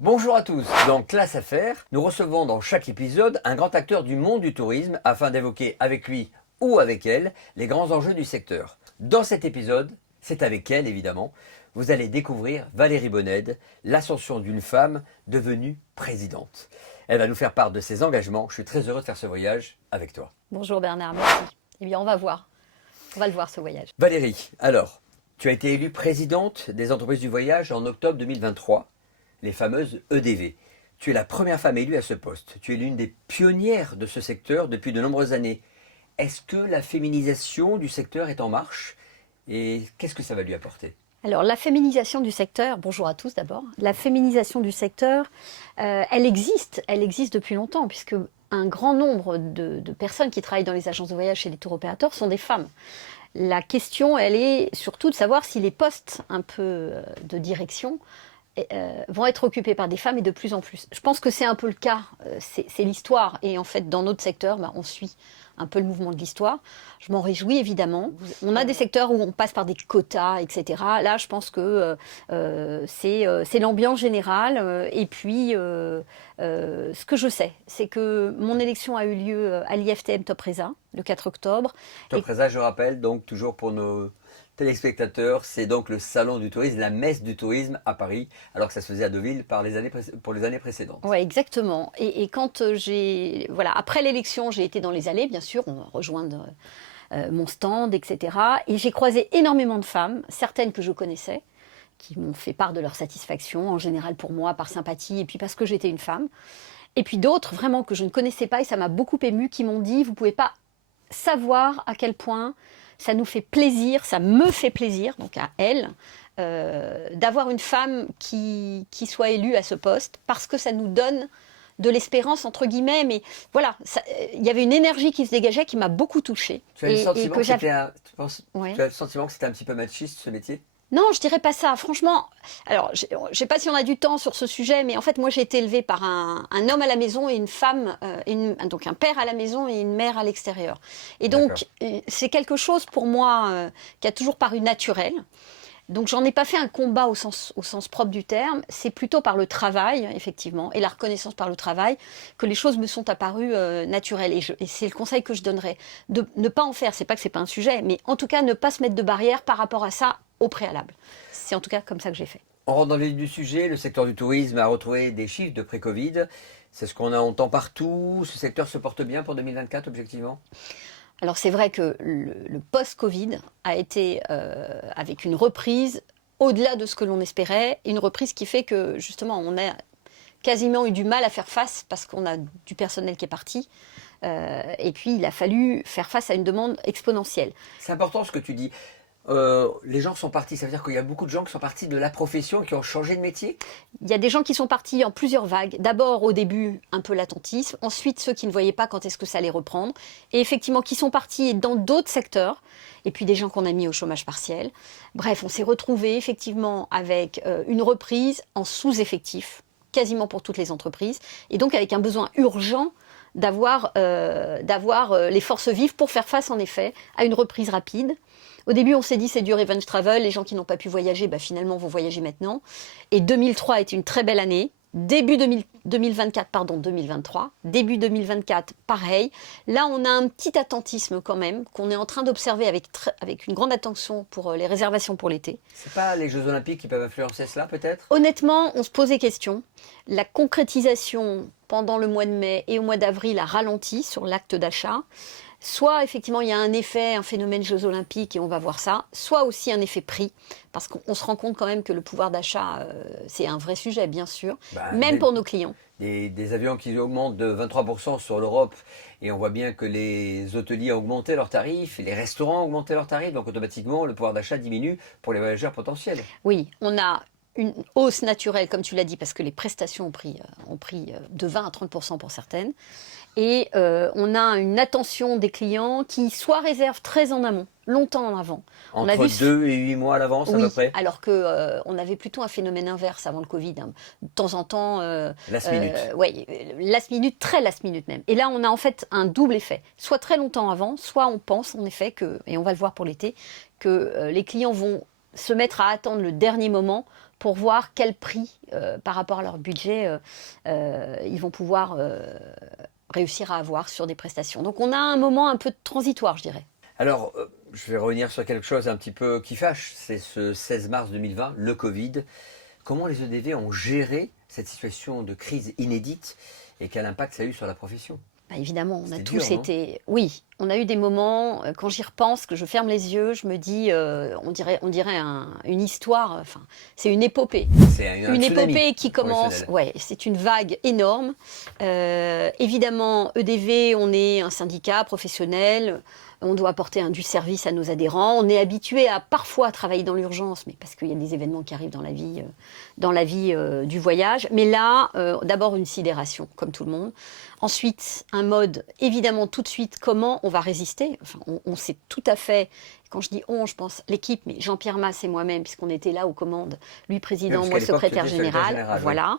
Bonjour à tous, dans Classe Affaires, nous recevons dans chaque épisode un grand acteur du monde du tourisme afin d'évoquer avec lui ou avec elle les grands enjeux du secteur. Dans cet épisode, c'est avec elle évidemment, vous allez découvrir Valérie Bonnède, l'ascension d'une femme devenue présidente. Elle va nous faire part de ses engagements, je suis très heureux de faire ce voyage avec toi. Bonjour Bernard, merci. Eh bien, on va voir. On va le voir ce voyage. Valérie, alors, tu as été élue présidente des entreprises du voyage en octobre 2023. Les fameuses EDV. Tu es la première femme élue à ce poste. Tu es l'une des pionnières de ce secteur depuis de nombreuses années. Est-ce que la féminisation du secteur est en marche et qu'est-ce que ça va lui apporter? Alors, la féminisation du secteur, bonjour à tous d'abord. La féminisation du secteur, elle existe depuis longtemps, puisque un grand nombre de personnes qui travaillent dans les agences de voyage et les tour opérateurs sont des femmes. La question, elle est surtout de savoir si les postes un peu de direction vont être occupés par des femmes et de plus en plus. Je pense que c'est un peu le cas, c'est l'histoire. Et en fait, dans notre secteur, on suit un peu le mouvement de l'histoire. Je m'en réjouis évidemment. On a des secteurs où on passe par des quotas, etc. Là, je pense que c'est l'ambiance générale. Et puis, ce que je sais, c'est que mon élection a eu lieu à l'IFTM Topresa, le 4 octobre. Topresa, je rappelle, donc toujours pour nos téléspectateurs, c'est donc le salon du tourisme, la messe du tourisme à Paris, alors que ça se faisait à Deauville pour les années précédentes. Oui, exactement. Et quand voilà, après l'élection, j'ai été dans les allées, bien sûr, on va rejoindre mon stand, etc. Et j'ai croisé énormément de femmes, certaines que je connaissais, qui m'ont fait part de leur satisfaction, en général pour moi, par sympathie, et puis parce que j'étais une femme. Et puis d'autres, vraiment, que je ne connaissais pas, et ça m'a beaucoup émue, qui m'ont dit, vous ne pouvez pas savoir à quel point ça nous fait plaisir, ça me fait plaisir, donc à elle, d'avoir une femme qui soit élue à ce poste, parce que ça nous donne de l'espérance, entre guillemets, mais voilà, il y avait une énergie qui se dégageait qui m'a beaucoup touchée. Tu as le sentiment Ouais. tu as le sentiment que c'était un petit peu machiste ce métier? Non, je dirais pas ça. Franchement, alors, je sais pas si on a du temps sur ce sujet, mais en fait, moi, j'ai été élevée par un homme à la maison et une femme, donc un père à la maison et une mère à l'extérieur. Et donc, c'est quelque chose pour moi qui a toujours paru naturel. Donc, j'en ai pas fait un combat au sens propre du terme. C'est plutôt par le travail, effectivement, et la reconnaissance par le travail, que les choses me sont apparues naturelles. Et c'est le conseil que je donnerais. De ne pas en faire, c'est pas que c'est pas un sujet, mais en tout cas, ne pas se mettre de barrière par rapport à ça au préalable. C'est en tout cas comme ça que j'ai fait. On rentre dans le vif du sujet, le secteur du tourisme a retrouvé des chiffres de pré-Covid. C'est ce qu'on entend partout. Ce secteur se porte bien pour 2024, objectivement? Alors c'est vrai que le post-Covid a été avec une reprise au-delà de ce que l'on espérait, une reprise qui fait que justement on a quasiment eu du mal à faire face parce qu'on a du personnel qui est parti. Et puis il a fallu faire face à une demande exponentielle. C'est important ce que tu dis. Les gens sont partis, ça veut dire qu'il y a beaucoup de gens qui sont partis de la profession, qui ont changé de métier? Il y a des gens qui sont partis en plusieurs vagues. D'abord, au début, un peu l'attentisme. Ensuite, ceux qui ne voyaient pas quand est-ce que ça allait reprendre. Et effectivement, qui sont partis dans d'autres secteurs. Et puis des gens qu'on a mis au chômage partiel. Bref, on s'est retrouvés effectivement avec une reprise en sous-effectif, quasiment pour toutes les entreprises. Et donc avec un besoin urgent d'avoir les forces vives pour faire face en effet à une reprise rapide. Au début, on s'est dit c'est du revenge travel, les gens qui n'ont pas pu voyager, finalement vont voyager maintenant. Et 2003 est une très belle année. Début 2024, pardon, 2023. Début 2024, pareil. Là, on a un petit attentisme quand même, qu'on est en train d'observer avec une grande attention pour les réservations pour l'été. C'est pas les Jeux Olympiques qui peuvent influencer cela, peut-être? Honnêtement, on se pose des questions. La concrétisation pendant le mois de mai et au mois d'avril a ralenti sur l'acte d'achat. Soit effectivement il y a un effet, un phénomène Jeux Olympiques et on va voir ça, soit aussi un effet prix, parce qu'on se rend compte quand même que le pouvoir d'achat, c'est un vrai sujet bien sûr, même pour nos clients. Des avions qui augmentent de 23% sur l'Europe et on voit bien que les hôteliers ont augmenté leurs tarifs, et les restaurants ont augmenté leurs tarifs, donc automatiquement le pouvoir d'achat diminue pour les voyageurs potentiels. Oui, on a une hausse naturelle, comme tu l'as dit, parce que les prestations ont pris de 20 à 30% pour certaines. Et on a une attention des clients qui soit réservent très en amont, longtemps en avant. Entre 2 et 8 mois à l'avance à peu près? Alors qu'on avait plutôt un phénomène inverse avant le Covid. Hein. De temps en temps... last minute. Oui, last minute, très last minute même. Et là, on a en fait un double effet. Soit très longtemps avant, soit on pense en effet que, et on va le voir pour l'été, que les clients vont se mettre à attendre le dernier moment pour voir quel prix, par rapport à leur budget, ils vont pouvoir réussir à avoir sur des prestations. Donc on a un moment un peu transitoire, je dirais. Alors, je vais revenir sur quelque chose un petit peu qui fâche. C'est ce 16 mars 2020, le Covid. Comment les EDV ont géré cette situation de crise inédite et quel impact ça a eu sur la profession? Bah, évidemment, on a C'était tous dur, non? été... Oui, on a eu des moments, quand j'y repense, que je ferme les yeux, je me dis, on dirait une histoire, enfin, c'est une épopée. C'est un Une tsunami épopée qui commence, professionnel. ouais, c'est une vague énorme. Évidemment, EDV, on est un syndicat professionnel, on doit apporter du service à nos adhérents. On est habitué à parfois travailler dans l'urgence, mais parce qu'il y a des événements qui arrivent dans la vie du voyage. Mais là, d'abord une sidération, comme tout le monde. Ensuite, un mode, évidemment, tout de suite, comment on va résister. Enfin, on sait tout à fait, quand je dis on, je pense l'équipe, mais Jean-Pierre Masse et moi-même, puisqu'on était là aux commandes, lui président, Oui, moi parce qu'à l'époque, secrétaire tu étais secrétaire général, général, oui. voilà.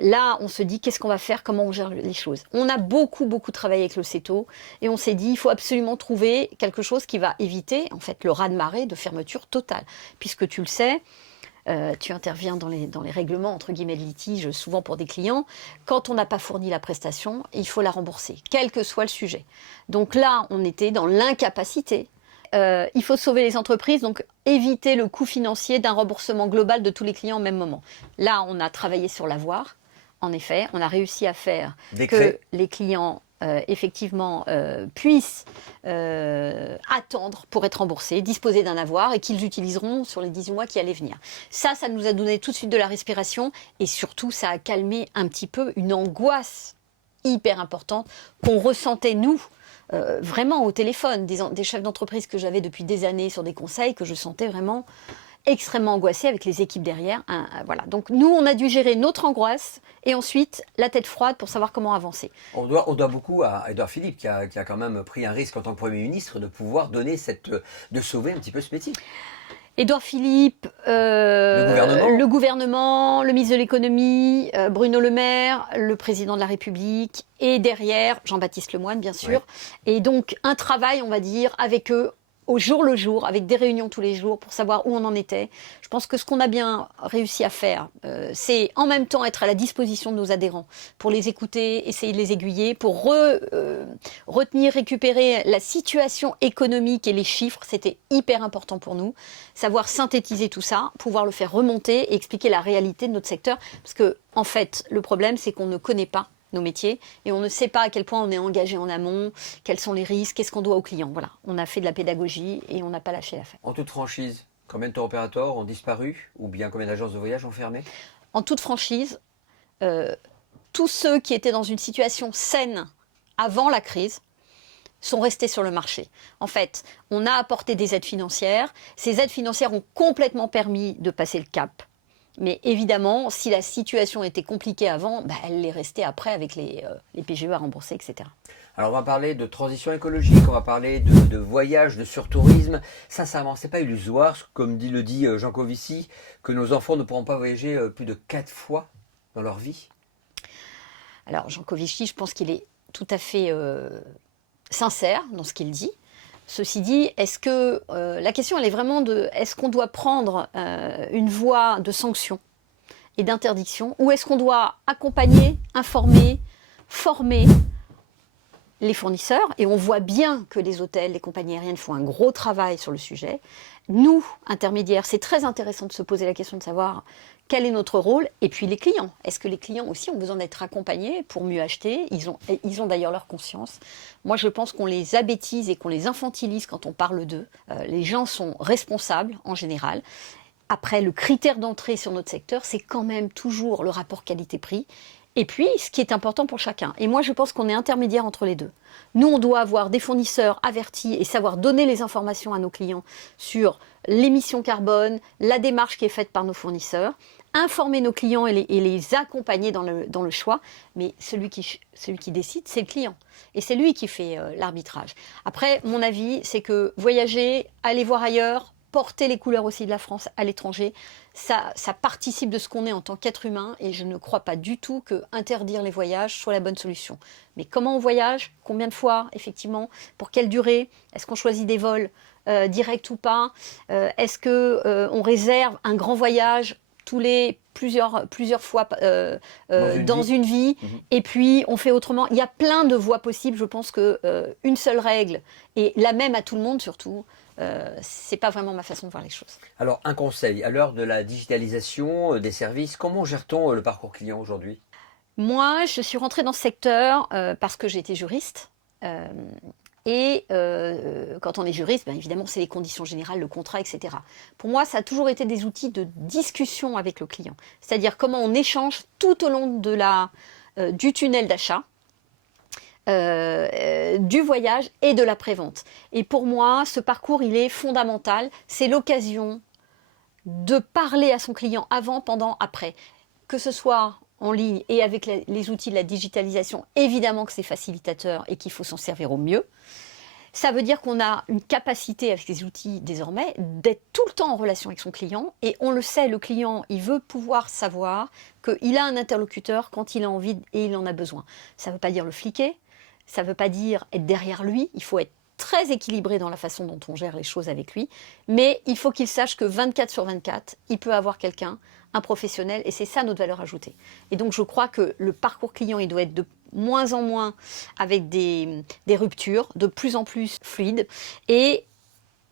Là, on se dit, qu'est-ce qu'on va faire, comment on gère les choses. On a beaucoup, beaucoup travaillé avec le CETO, et on s'est dit, il faut absolument trouver quelque chose qui va éviter, en fait, le raz-de-marée de fermeture totale. Puisque tu le sais, tu interviens dans les règlements, entre guillemets, de litige, souvent pour des clients. Quand on n'a pas fourni la prestation, il faut la rembourser, quel que soit le sujet. Donc là, on était dans l'incapacité. Il faut sauver les entreprises, donc éviter le coût financier d'un remboursement global de tous les clients au même moment. Là, on a travaillé sur l'avoir. En effet, on a réussi à faire Décret. que les clients effectivement puissent attendre pour être remboursés, disposer d'un avoir et qu'ils l'utiliseront sur les 18 mois qui allaient venir. Ça nous a donné tout de suite de la respiration et surtout ça a calmé un petit peu une angoisse hyper importante qu'on ressentait nous vraiment au téléphone, des chefs d'entreprise que j'avais depuis des années sur des conseils que je sentais vraiment extrêmement angoissée avec les équipes derrière. Voilà. Donc nous, on a dû gérer notre angoisse et ensuite la tête froide pour savoir comment avancer. On doit beaucoup à Édouard Philippe qui a quand même pris un risque en tant que Premier ministre de pouvoir donner de sauver un petit peu ce métier. Édouard Philippe, le gouvernement, le ministre de l'économie, Bruno Le Maire, le président de la République et derrière Jean-Baptiste Lemoyne bien sûr. Ouais. Et donc un travail, on va dire, avec eux au jour le jour, avec des réunions tous les jours pour savoir où on en était. Je pense que ce qu'on a bien réussi à faire, c'est en même temps être à la disposition de nos adhérents pour les écouter, essayer de les aiguiller, pour retenir, récupérer la situation économique et les chiffres. C'était hyper important pour nous. Savoir synthétiser tout ça, pouvoir le faire remonter et expliquer la réalité de notre secteur. Parce que, en fait, le problème, c'est qu'on ne connaît pas nos métiers et on ne sait pas à quel point on est engagé en amont, quels sont les risques, qu'est-ce qu'on doit aux clients. Voilà, on a fait de la pédagogie et on n'a pas lâché l'affaire. En toute franchise, combien de tour opérateurs ont disparu ou bien combien d'agences de voyage ont fermé? En toute franchise, tous ceux qui étaient dans une situation saine avant la crise sont restés sur le marché. En fait, on a apporté des aides financières. Ces aides financières ont complètement permis de passer le cap. Mais évidemment, si la situation était compliquée avant, elle l'est restée après avec les PGE à rembourser, etc. Alors on va parler de transition écologique, on va parler de voyage, de surtourisme. Sincèrement, c'est pas illusoire, comme le dit Jean Covici, que nos enfants ne pourront pas voyager plus de 4 fois dans leur vie. Alors Jean Covici, je pense qu'il est tout à fait sincère dans ce qu'il dit. Ceci dit, est-ce que la question elle est vraiment de est-ce qu'on doit prendre une voie de sanction et d'interdiction ou est-ce qu'on doit accompagner, informer, former les fournisseurs? Et on voit bien que les hôtels, les compagnies aériennes font un gros travail sur le sujet. Nous, intermédiaires, c'est très intéressant de se poser la question de savoir quel est notre rôle. Et puis les clients. Est-ce que les clients aussi ont besoin d'être accompagnés pour mieux acheter? Ils ont d'ailleurs leur conscience. Moi, je pense qu'on les abêtise et qu'on les infantilise quand on parle d'eux. Les gens sont responsables en général. Après, le critère d'entrée sur notre secteur, c'est quand même toujours le rapport qualité-prix. Et puis, ce qui est important pour chacun. Et moi, je pense qu'on est intermédiaire entre les deux. Nous, on doit avoir des fournisseurs avertis et savoir donner les informations à nos clients sur l'émission carbone, la démarche qui est faite par nos fournisseurs, informer nos clients et les accompagner dans le choix. Mais celui qui décide, c'est le client. Et c'est lui qui fait l'arbitrage. Après, mon avis, c'est que voyager, aller voir ailleurs, porter les couleurs aussi de la France à l'étranger, ça participe de ce qu'on est en tant qu'être humain et je ne crois pas du tout que interdire les voyages soit la bonne solution. Mais comment on voyage? Combien de fois, effectivement? Pour quelle durée? Est-ce qu'on choisit des vols directs ou pas? Est-ce qu'on réserve un grand voyage plusieurs fois Dans une une vie, Mhm. et puis on fait autrement. Il y a plein de voies possibles. Je pense que une seule règle, et la même à tout le monde surtout, c'est pas vraiment ma façon de voir les choses. Alors, un conseil, à l'heure de la digitalisation des services, comment gère-t-on le parcours client aujourd'hui? Moi, je suis rentrée dans ce secteur parce que j'étais juriste. Euh, quand on est juriste, ben évidemment, c'est les conditions générales, le contrat, etc. Pour moi, ça a toujours été des outils de discussion avec le client. C'est-à-dire comment on échange tout au long du tunnel d'achat, du voyage et de la prévente. Et pour moi, ce parcours, il est fondamental. C'est l'occasion de parler à son client avant, pendant, après. Que ce soit en ligne et avec les outils de la digitalisation, évidemment que c'est facilitateur et qu'il faut s'en servir au mieux. Ça veut dire qu'on a une capacité avec les outils désormais d'être tout le temps en relation avec son client. Et on le sait, le client, il veut pouvoir savoir qu'il a un interlocuteur quand il a envie et il en a besoin. Ça ne veut pas dire le fliquer, ça ne veut pas dire être derrière lui. Il faut être très équilibré dans la façon dont on gère les choses avec lui. Mais il faut qu'il sache que 24 sur 24, il peut avoir quelqu'un, un professionnel, et c'est ça notre valeur ajoutée. Et donc je crois que le parcours client, il doit être de moins en moins avec des ruptures, de plus en plus fluide, et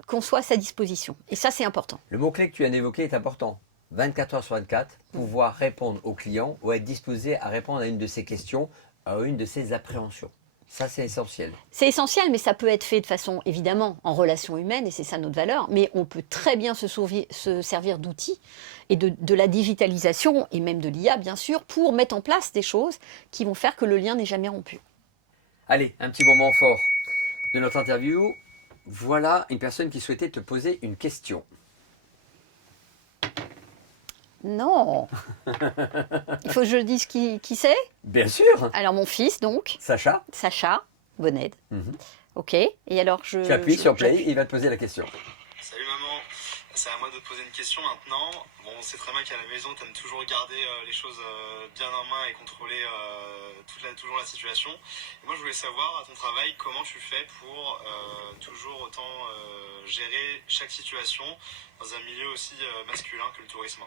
qu'on soit à sa disposition. Et ça, c'est important. Le mot-clé que tu viens d'évoquer est important. 24 heures sur 24, pouvoir répondre au client ou être disposé à répondre à une de ses questions, à une de ses appréhensions. Ça, c'est essentiel. C'est essentiel, mais ça peut être fait de façon, évidemment, en relation humaine, et c'est ça notre valeur, mais on peut très bien se servir d'outils et de la digitalisation, et même de l'IA, bien sûr, pour mettre en place des choses qui vont faire que le lien n'est jamais rompu. Allez, un petit moment fort de notre interview. Voilà une personne qui souhaitait te poser une question. Non. Il faut que je dise qui c'est. Bien sûr. Alors, mon fils, donc, Sacha, Sacha Bonned. Mhm. Ok. Et alors, tu appuies sur play et il va te poser la question. Salut maman, c'est à moi de te poser une question maintenant. Bon, on sait très bien qu'à la maison, tu aimes toujours garder les choses bien en main et contrôler toujours la situation. Et moi, je voulais savoir, à ton travail, comment tu fais pour toujours autant gérer chaque situation dans un milieu aussi masculin que le tourisme.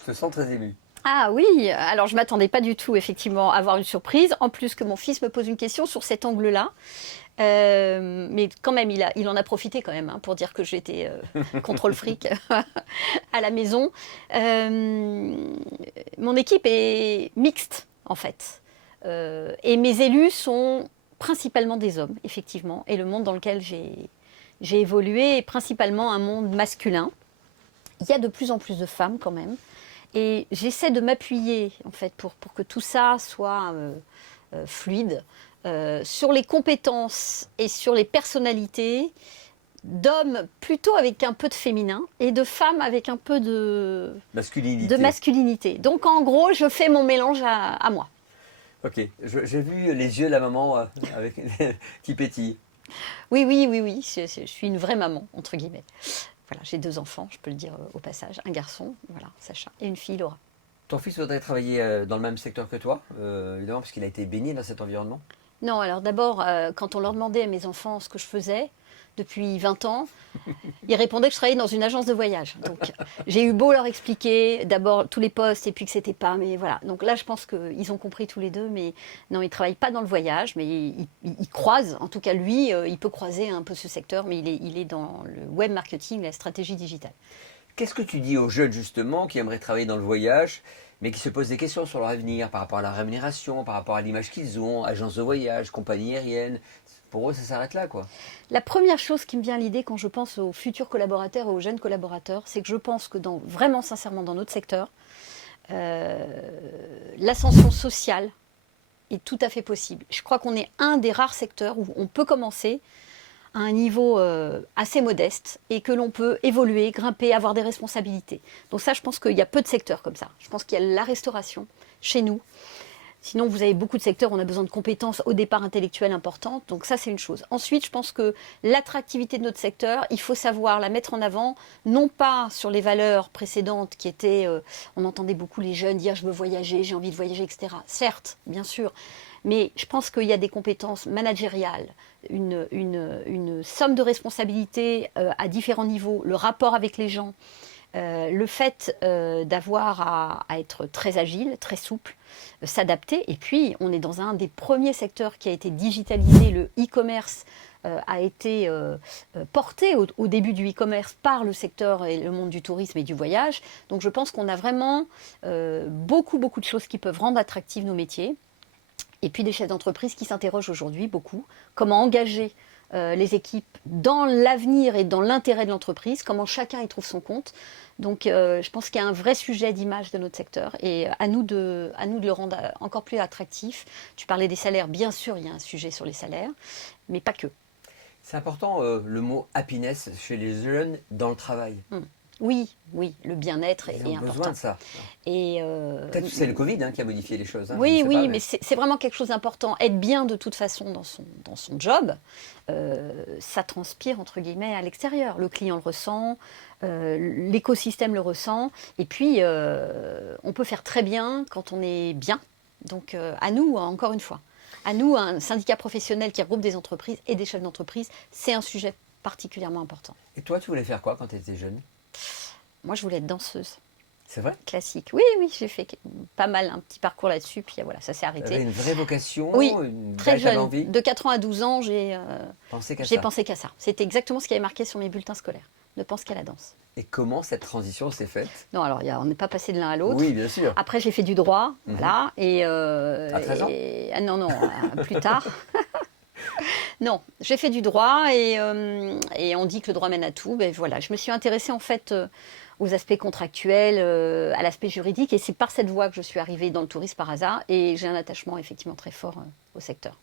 Je te sens très ému. Ah oui, alors je m'attendais pas du tout effectivement à avoir une surprise, en plus que mon fils me pose une question sur cet angle-là. Mais quand même, il en a profité quand même pour dire que j'étais contrôle fric à la maison. Mon équipe est mixte en fait. Et mes élus sont principalement des hommes, effectivement. Et le monde dans lequel j'ai évolué est principalement un monde masculin. Il y a de plus en plus de femmes quand même. Et j'essaie de m'appuyer en fait pour que tout ça soit fluide sur les compétences et sur les personnalités d'hommes plutôt avec un peu de féminin et de femmes avec un peu de masculinité. Donc en gros, je fais mon mélange à moi. Ok, j'ai vu les yeux de la maman avec qui pétillent. Oui, je suis une vraie maman, entre guillemets. Voilà, j'ai 2 enfants, je peux le dire au passage. Un garçon, voilà, Sacha, et une fille, Laura. Ton fils voudrait travailler dans le même secteur que toi, évidemment, parce qu'il a été baigné dans cet environnement. Non, alors d'abord, quand on leur demandait à mes enfants ce que je faisais depuis 20 ans, ils répondaient que je travaillais dans une agence de voyage. Donc j'ai eu beau leur expliquer d'abord tous les postes et puis que c'était pas, mais voilà. Donc là, je pense qu'ils ont compris tous les deux, mais non, ils travaillent pas dans le voyage, mais ils croisent. En tout cas, lui, il peut croiser un peu ce secteur, mais il est dans le web marketing, la stratégie digitale. Qu'est-ce que tu dis aux jeunes justement qui aimeraient travailler dans le voyage, mais qui se posent des questions sur leur avenir par rapport à la rémunération, par rapport à l'image qu'ils ont, agence de voyage, compagnie aérienne? Pour eux, ça s'arrête là, quoi. La première chose qui me vient à l'idée quand je pense aux futurs collaborateurs et aux jeunes collaborateurs, c'est que je pense que vraiment sincèrement dans notre secteur, l'ascension sociale est tout à fait possible. Je crois qu'on est un des rares secteurs où on peut commencer à un niveau assez modeste et que l'on peut évoluer, grimper, avoir des responsabilités. Donc ça, je pense qu'il y a peu de secteurs comme ça. Je pense qu'il y a la restauration chez nous. Sinon, vous avez beaucoup de secteurs où on a besoin de compétences au départ intellectuelles importantes. Donc ça, c'est une chose. Ensuite, je pense que l'attractivité de notre secteur, il faut savoir la mettre en avant, non pas sur les valeurs précédentes qui étaient... on entendait beaucoup les jeunes dire « je veux voyager, j'ai envie de voyager, etc. » Certes, bien sûr. Mais je pense qu'il y a des compétences managériales, une somme de responsabilités à différents niveaux, le rapport avec les gens, le fait d'avoir à être très agile, très souple, s'adapter. Et puis, on est dans un des premiers secteurs qui a été digitalisé. Le e-commerce a été porté au début du e-commerce par le secteur et le monde du tourisme et du voyage. Donc, je pense qu'on a vraiment beaucoup de choses qui peuvent rendre attractifs nos métiers. Et puis, des chefs d'entreprise qui s'interrogent aujourd'hui beaucoup. Comment engager les équipes dans l'avenir et dans l'intérêt de l'entreprise, comment chacun y trouve son compte. Donc je pense qu'il y a un vrai sujet d'image de notre secteur et à nous de le rendre encore plus attractif. Tu parlais des salaires, bien sûr il y a un sujet sur les salaires, mais pas que. C'est important le mot happiness chez les jeunes dans le travail. Oui, le bien-être Ils est ont important. besoin de ça. Et peut-être que c'est le Covid qui a modifié les choses. Oui, je ne sais pas, mais c'est vraiment quelque chose d'important. Être bien de toute façon dans son job, ça transpire entre guillemets à l'extérieur. Le client le ressent, l'écosystème le ressent. Et puis, on peut faire très bien quand on est bien. Donc, à nous, encore une fois, à nous, un syndicat professionnel qui regroupe des entreprises et des chefs d'entreprise, c'est un sujet particulièrement important. Et toi, tu voulais faire quoi quand tu étais jeune? Moi, je voulais être danseuse. C'est vrai? Classique. Oui, j'ai fait pas mal, un petit parcours là-dessus, puis voilà, ça s'est Tu arrêté. avais une vraie vocation, Oui, une très véritable jeune. envie? De 4 ans à 12 ans, j'ai Pensé qu'à ça. C'était exactement ce qui avait marqué sur mes bulletins scolaires. Ne pense qu'à la danse. Et comment cette transition s'est faite? Non, alors on n'est pas passé de l'un à l'autre. Oui, bien sûr. Après, j'ai fait du droit, voilà. Et, À 13 ans? non, plus tard. Non, j'ai fait du droit et on dit que le droit mène à tout. Ben voilà, je me suis intéressée en fait aux aspects contractuels, à l'aspect juridique, et c'est par cette voie que je suis arrivée dans le tourisme par hasard, et j'ai un attachement effectivement très fort au secteur.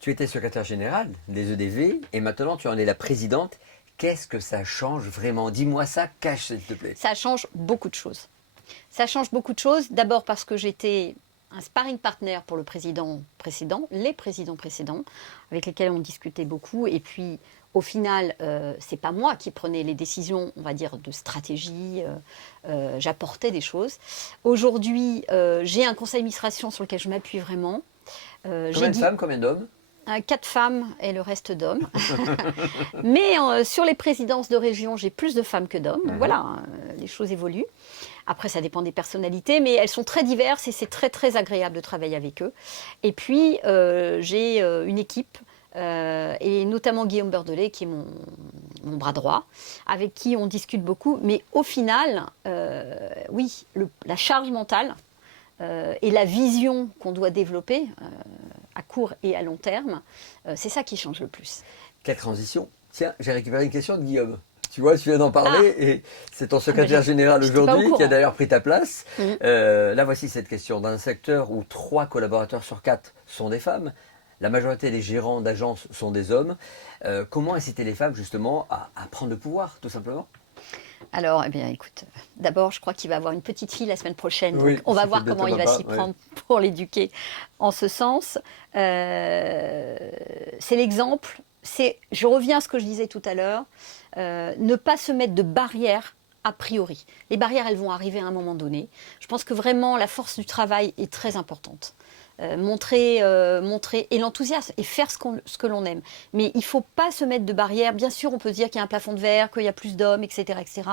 Tu étais secrétaire générale des EDV et maintenant tu en es la présidente. Qu'est-ce que ça change vraiment? Dis-moi ça, cache s'il te plaît. Ça change beaucoup de choses. Ça change beaucoup de choses, d'abord parce que j'étais un sparring partner pour le président précédent, les présidents précédents, avec lesquels on discutait beaucoup. Et puis, au final, c'est pas moi qui prenais les décisions, on va dire, de stratégie. J'apportais des choses. Aujourd'hui, j'ai un conseil d'administration sur lequel je m'appuie vraiment. Combien de femmes, combien d'hommes? 4 femmes et le reste d'hommes. Mais sur les présidences de région, j'ai plus de femmes que d'hommes. Donc voilà, les choses évoluent. Après, ça dépend des personnalités, mais elles sont très diverses et c'est très agréable de travailler avec eux. Et puis, j'ai une équipe, et notamment Guillaume Beurdelet, qui est mon bras droit, avec qui on discute beaucoup. Mais au final, oui, la charge mentale et la vision qu'on doit développer à court et à long terme, c'est ça qui change le plus. Quelle transition! Tiens, j'ai récupéré une question de Guillaume. Tu vois, tu viens d'en parler et c'est ton secrétaire général aujourd'hui qui a d'ailleurs pris ta place. Là, voici cette question. Dans un secteur où 3 collaborateurs sur 4 sont des femmes, la majorité des gérants d'agences sont des hommes. Comment inciter les femmes justement à prendre le pouvoir, tout simplement? Alors, eh bien, écoute, d'abord, je crois qu'il va avoir une petite fille la semaine prochaine. Oui, donc on va voir comment il va s'y prendre pour l'éduquer en ce sens. C'est l'exemple. Je reviens à ce que je disais tout à l'heure. Ne pas se mettre de barrières a priori. Les barrières, elles vont arriver à un moment donné. Je pense que vraiment, la force du travail est très importante. Montrer et l'enthousiasme et faire ce que l'on aime. Mais il ne faut pas se mettre de barrières. Bien sûr, on peut se dire qu'il y a un plafond de verre, qu'il y a plus d'hommes, etc., etc.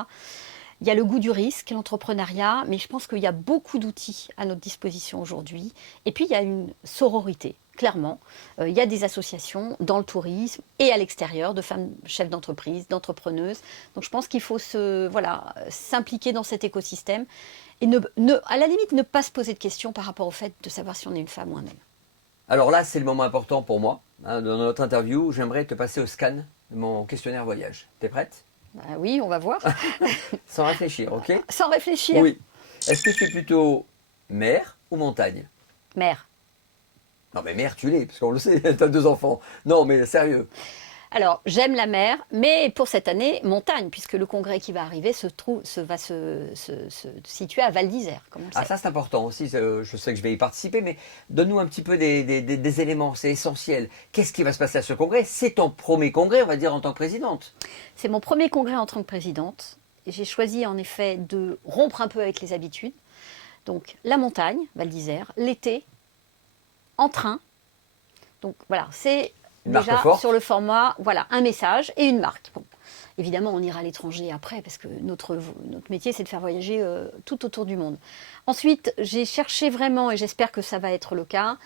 Il y a le goût du risque, l'entrepreneuriat, mais je pense qu'il y a beaucoup d'outils à notre disposition aujourd'hui. Et puis, il y a une sororité, clairement. Il y a des associations dans le tourisme et à l'extérieur de femmes chefs d'entreprise, d'entrepreneuses. Donc, je pense qu'il faut s'impliquer dans cet écosystème. Et à la limite, ne pas se poser de questions par rapport au fait de savoir si on est une femme ou un homme. Alors là, c'est le moment important pour moi. Dans notre interview, j'aimerais te passer au scan de mon questionnaire voyage. T'es prête? Oui, on va voir. Sans réfléchir, ok? Sans réfléchir? Oui. Est-ce que tu es plutôt mer ou montagne? Mer. Non mais mer, tu l'es, parce qu'on le sait, t'as 2 enfants. Non mais sérieux. Alors, j'aime la mer, mais pour cette année, montagne, puisque le congrès qui va arriver va se situer à Val d'Isère, comme on le sait. Ah ça c'est important aussi, je sais que je vais y participer, mais donne-nous un petit peu des éléments, c'est essentiel. Qu'est-ce qui va se passer à ce congrès? C'est ton premier congrès, on va dire, en tant que présidente. C'est mon premier congrès en tant que présidente. J'ai choisi en effet de rompre un peu avec les habitudes. Donc, la montagne, Val d'Isère, l'été, en train. Donc voilà, c'est déjà sur le format, voilà, un message et une marque. Bon. Évidemment, on ira à l'étranger après, parce que notre métier, c'est de faire voyager tout autour du monde. Ensuite, j'ai cherché vraiment, et j'espère que ça va être le cas,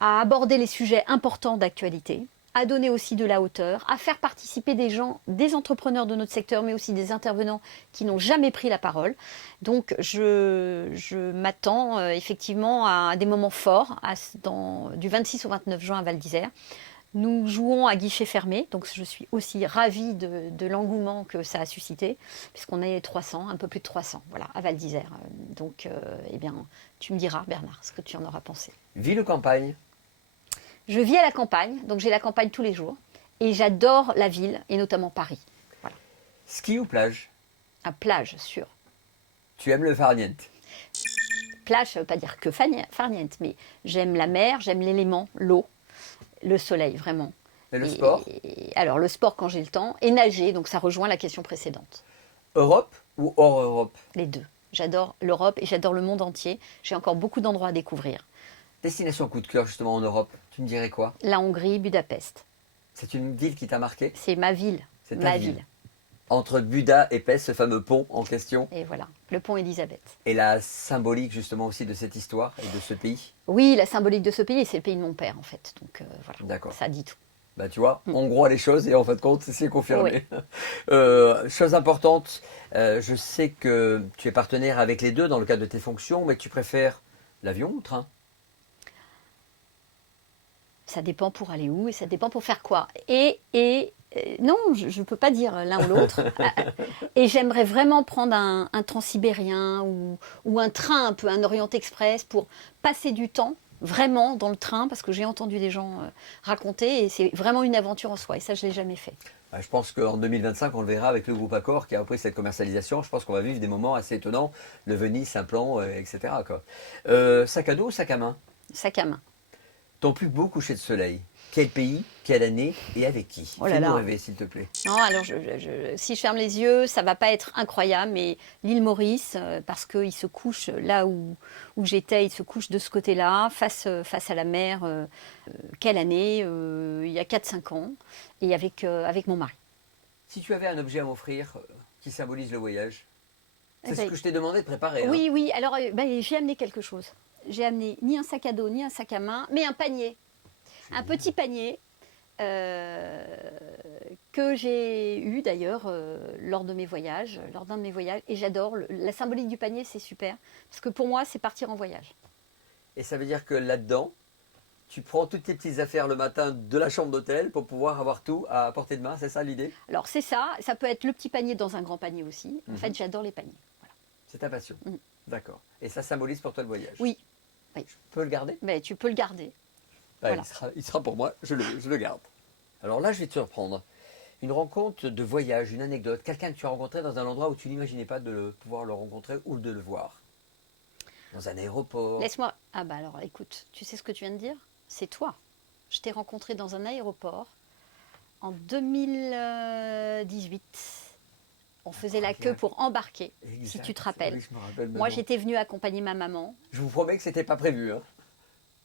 à aborder les sujets importants d'actualité, à donner aussi de la hauteur, à faire participer des gens, des entrepreneurs de notre secteur, mais aussi des intervenants qui n'ont jamais pris la parole. Donc je m'attends effectivement à des moments forts du 26 au 29 juin à Val d'Isère. Nous jouons à guichet fermé, donc je suis aussi ravie de l'engouement que ça a suscité, puisqu'on est 300, un peu plus de 300, voilà, à Val d'Isère. Donc, eh bien, tu me diras, Bernard, ce que tu en auras pensé. Ville ou campagne? Je vis à la campagne, donc j'ai la campagne tous les jours. Et j'adore la ville, et notamment Paris. Voilà. Ski ou plage? À plage, sûr. Tu aimes le farniente? Plage, ça ne veut pas dire que farniente, mais j'aime la mer, j'aime l'élément, l'eau, le soleil, vraiment. Et le sport? Alors, le sport quand j'ai le temps, et nager, donc ça rejoint la question précédente. Europe ou hors Europe? Les deux. J'adore l'Europe et j'adore le monde entier. J'ai encore beaucoup d'endroits à découvrir. Destination coup de cœur justement en Europe, tu me dirais quoi? La Hongrie, Budapest. C'est une ville qui t'a marqué? C'est ma ville. C'est ta Ma ville. ville. Entre Buda et Pest, ce fameux pont en question, Et voilà, le pont Elisabeth. et la symbolique justement aussi de cette histoire et de ce pays. Oui, la symbolique de ce pays, c'est le pays de mon père en fait. Donc voilà, D'accord. ça dit tout. Bah tu vois, on croit les choses et en fin de compte, c'est confirmé. Oui. Chose importante, je sais que tu es partenaire avec les deux dans le cadre de tes fonctions, mais tu préfères l'avion ou le train? Ça dépend pour aller où et ça dépend pour faire quoi. Non, je ne peux pas dire l'un ou l'autre. Et j'aimerais vraiment prendre un transsibérien ou un train, un peu un Orient Express pour passer du temps vraiment dans le train parce que j'ai entendu des gens raconter et c'est vraiment une aventure en soi et ça je ne l'ai jamais fait. Je pense qu'en 2025, on le verra avec le groupe Accor qui a repris cette commercialisation. Je pense qu'on va vivre des moments assez étonnants, le Venise, Saint-Plan, etc. quoi. Sac à dos ou sac à main? Sac à main. Ton plus beau coucher de soleil? Quel pays? Quelle année? Et avec qui? Oh là Fais-nous là. rêver, s'il te plaît. Non, alors si je ferme les yeux, ça va pas être incroyable, mais l'île Maurice, parce qu'il se couche là où j'étais, il se couche de ce côté-là, face à la mer. Quelle année? Il y a 4-5 ans, et avec mon mari. Si tu avais un objet à m'offrir qui symbolise le voyage, c'est Eh ce ben, que je t'ai demandé de préparer. Oui, oui, alors j'ai amené quelque chose. J'ai amené ni un sac à dos, ni un sac à main, mais un panier. Un petit panier que j'ai eu d'ailleurs lors de mes voyages, lors d'un de mes voyages. Et j'adore. La symbolique du panier, c'est super. Parce que pour moi, c'est partir en voyage. Et ça veut dire que là-dedans, tu prends toutes tes petites affaires le matin de la chambre d'hôtel pour pouvoir avoir tout à portée de main, c'est ça l'idée? Alors c'est ça. Ça peut être le petit panier dans un grand panier aussi. En fait, j'adore les paniers. Voilà. C'est ta passion. Mhm. D'accord. Et ça symbolise pour toi le voyage? Oui. Oui. Je peux le garder? Mais tu peux le garder. Ah, Voilà. il sera pour moi, je le garde. Alors là, je vais te surprendre. Une rencontre de voyage, une anecdote, quelqu'un que tu as rencontré dans un endroit où tu n'imaginais pas pouvoir le rencontrer ou de le voir. Dans un aéroport. Laisse-moi. Ah bah alors, écoute, tu sais ce que tu viens de dire? C'est toi. Je t'ai rencontré dans un aéroport en 2018. On faisait la queue pour embarquer, Exact. si tu te rappelles. Oui, je me rappelle Moi, maintenant. j'étais venue accompagner ma maman Je vous promets que c'était pas prévu. Hein.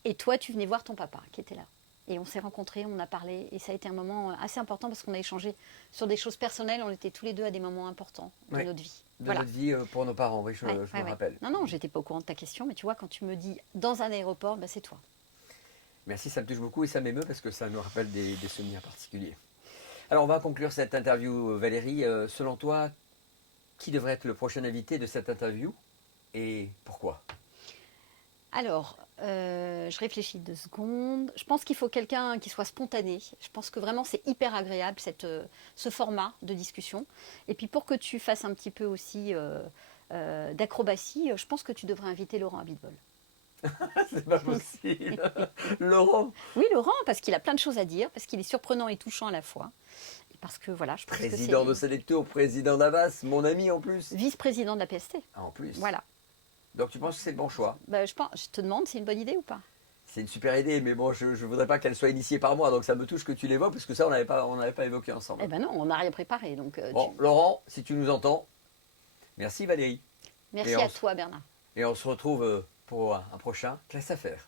et toi, tu venais voir ton papa qui était là. Et on s'est rencontrés, on a parlé et ça a été un moment assez important parce qu'on a échangé sur des choses personnelles. On était tous les deux à des moments importants de Oui. notre vie. De Voilà. notre vie pour nos parents, oui, je Ouais, me ouais, ouais. rappelle. Non, non, j'étais pas au courant de ta question, mais tu vois, quand tu me dis dans un aéroport, bah, c'est toi. Merci, ça me touche beaucoup et ça m'émeut parce que ça nous rappelle des souvenirs particuliers. Alors, on va conclure cette interview, Valérie. Selon toi, qui devrait être le prochain invité de cette interview et pourquoi? Alors, je réfléchis 2 secondes. Je pense qu'il faut quelqu'un qui soit spontané. Je pense que vraiment c'est hyper agréable ce format de discussion. Et puis pour que tu fasses un petit peu aussi d'acrobatie, je pense que tu devrais inviter Laurent Abitbol. C'est pas possible. Laurent, Oui, Laurent, parce qu'il a plein de choses à dire, parce qu'il est surprenant et touchant à la fois. Et parce que voilà, je pense président que de c'est Selecto, président d'Avas, mon ami en plus. vice-président de la PST. Ah, en plus. Voilà. Donc tu penses que c'est le bon choix? Bah, je te demande, c'est une bonne idée ou pas? C'est une super idée, mais bon, je ne voudrais pas qu'elle soit initiée par moi, donc ça me touche que tu l'évoques, parce que ça, on n'avait pas évoqué ensemble. Eh ben non, on n'a rien préparé. Donc, Bon, Laurent, si tu nous entends, merci Valérie. merci et à toi, Bernard. Et on se retrouve pour un prochain Classe Affaires.